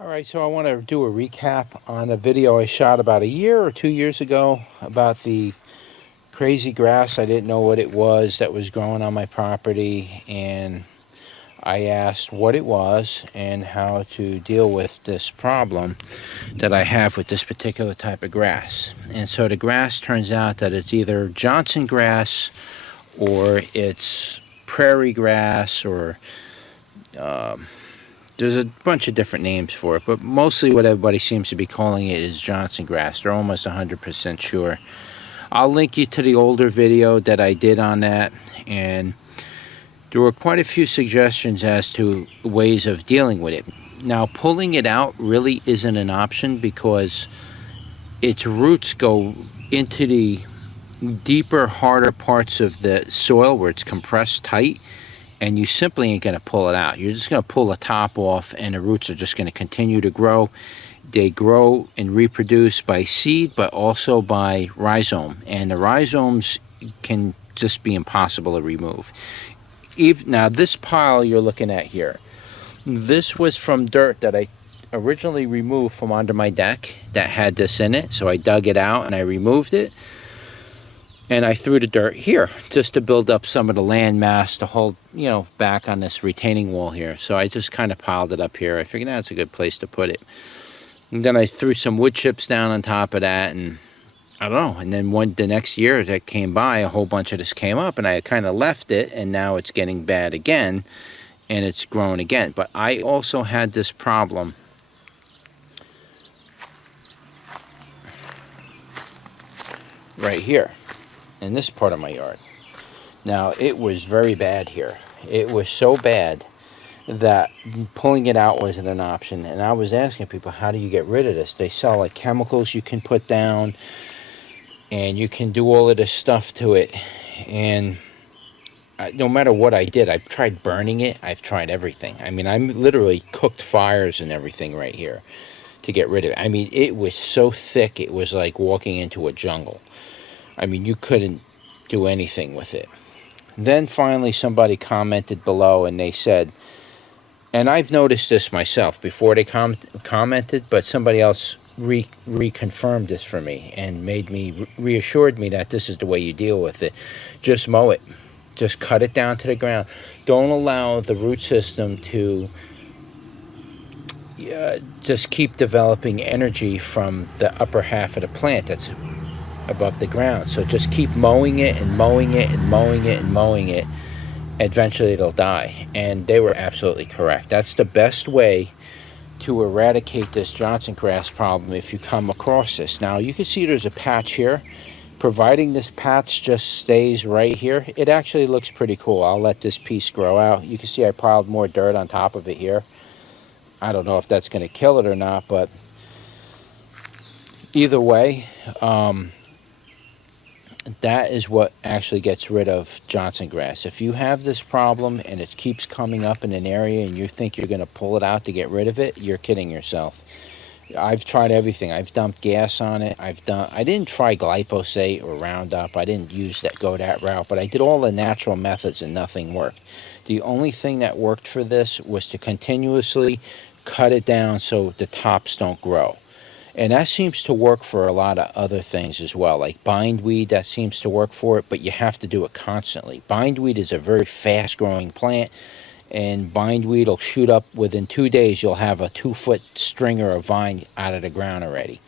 Alright, so I want to do a recap on a video I shot about a year or 2 years ago about the crazy grass. I didn't know what it was that was growing on my property, and I asked what it was and how to deal with this problem that I have with this particular type of grass. And so the grass turns out that it's either Johnson grass or it's prairie grass, or there's a bunch of different names for it, but mostly what everybody seems to be calling it is Johnson grass. They're almost 100% sure. I'll link you to the older video that I did on that, and there were quite a few suggestions as to ways of dealing with it. Now, pulling it out really isn't an option because its roots go into the deeper, harder parts of the soil where it's compressed tight, and you simply ain't going to pull it out. You're just going to pull the top off, and the roots are just going to continue to grow. They grow and reproduce by seed, but also by rhizome, and the rhizomes can just be impossible to remove. Now, this pile you're looking at here, this was from dirt that I originally removed from under my deck that had this in it, so I dug it out and I removed it. And I threw the dirt here just to build up some of the land mass to hold, back on this retaining wall here. So I just kind of piled it up here. I figured that's a good place to put it. And then I threw some wood chips down on top of that, and I don't know. And then the next year that came by, a whole bunch of this came up, and I kind of left it, and now it's getting bad again, and it's growing again. But I also had this problem right here in this part of my yard. Now, it was very bad here. It was so bad that pulling it out wasn't an option, and I was asking people, how do you get rid of this? They sell like chemicals you can put down, and you can do all of this stuff to it, and no matter what I did, I've tried burning it, I've tried everything. I mean, I literally cooked fires and everything right here to get rid of it. I mean, it was so thick, it was like walking into a jungle. I mean, you couldn't do anything with it. Then finally somebody commented below, and they said, and I've noticed this myself before they commented, but somebody else reconfirmed this for me and reassured me that this is the way you deal with it. Just mow it. Just cut it down to the ground. Don't allow the root system to just keep developing energy from the upper half of the plant that's above the ground. So just keep mowing it and mowing it and mowing it and mowing it. Eventually it'll die. And they were absolutely correct. That's the best way to eradicate this Johnson grass problem if you come across this. Now, you can see there's a patch here. Providing this patch just stays right here, it actually looks pretty cool. I'll let this piece grow out. You can see I piled more dirt on top of it here. I don't know if that's going to kill it or not, but either way, that is what actually gets rid of Johnson grass. If you have this problem and it keeps coming up in an area and you think you're going to pull it out to get rid of it, you're kidding yourself. I've tried everything. I've dumped gas on it. I didn't try glyphosate or Roundup. I didn't go that route, but I did all the natural methods and nothing worked. The only thing that worked for this was to continuously cut it down so the tops don't grow. And that seems to work for a lot of other things as well, like bindweed. That seems to work for it, but you have to do it constantly. Bindweed is a very fast-growing plant, and bindweed will shoot up within 2 days. You'll have a 2-foot stringer of vine out of the ground already.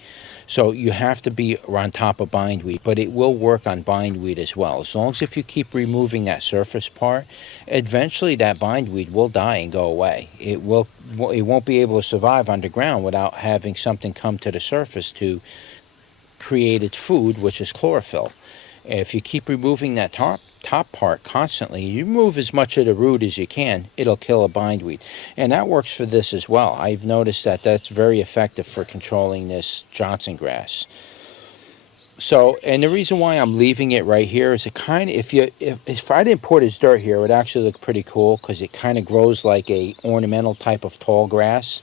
So you have to be on top of bindweed, but it will work on bindweed as well. As long as if you keep removing that surface part, eventually that bindweed will die and go away. It won't be able to survive underground without having something come to the surface to create its food, which is chlorophyll. If you keep removing that top part constantly, you remove as much of the root as you can, it'll kill a bindweed. And that works for this as well. I've noticed that that's very effective for controlling this Johnson grass. So, and the reason why I'm leaving it right here is it kind of, if I didn't pour this dirt here, it would actually look pretty cool because it kind of grows like a ornamental type of tall grass.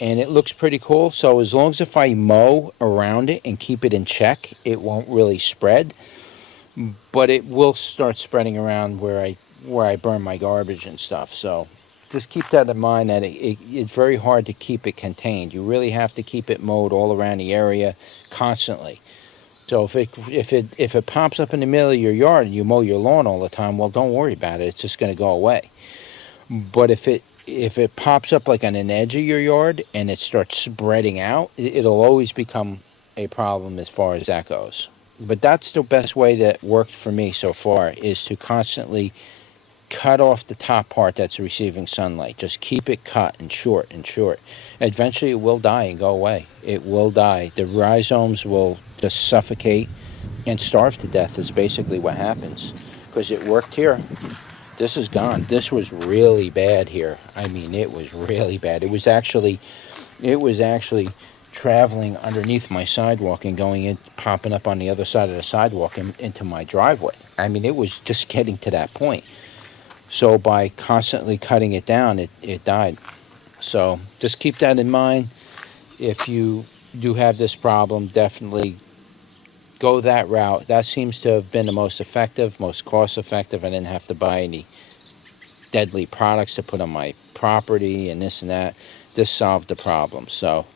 And it looks pretty cool. So as long as if I mow around it and keep it in check, it won't really spread. But it will start spreading around where I burn my garbage and stuff. So just keep that in mind, that it's very hard to keep it contained. You really have to keep it mowed all around the area constantly. So if it pops up in the middle of your yard and you mow your lawn all the time, well, don't worry about it. It's just going to go away. But if it pops up like on an edge of your yard and it starts spreading out, it'll always become a problem as far as that goes. But that's the best way that worked for me so far, is to constantly cut off the top part that's receiving sunlight. Just keep it cut and short and short. Eventually it will die and go away. It will die. The rhizomes will just suffocate and starve to death is basically what happens. Because it worked here. This is gone. This was really bad here. I mean, it was really bad. It was actually traveling underneath my sidewalk and going in, popping up on the other side of the sidewalk and into my driveway. I mean, it was just getting to that point. So by constantly cutting it down, it died. So just keep that in mind. If you do have this problem, definitely go that route. That seems to have been the most effective, most cost effective. I didn't have to buy any deadly products to put on my property and this and that. This solved the problem. So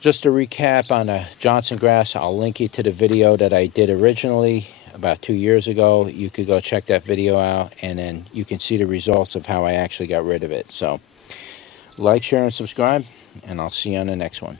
just to recap on the Johnson grass, I'll link you to the video that I did originally about 2 years ago. You could go check that video out, and then you can see the results of how I actually got rid of it. So like, share, and subscribe, and I'll see you on the next one.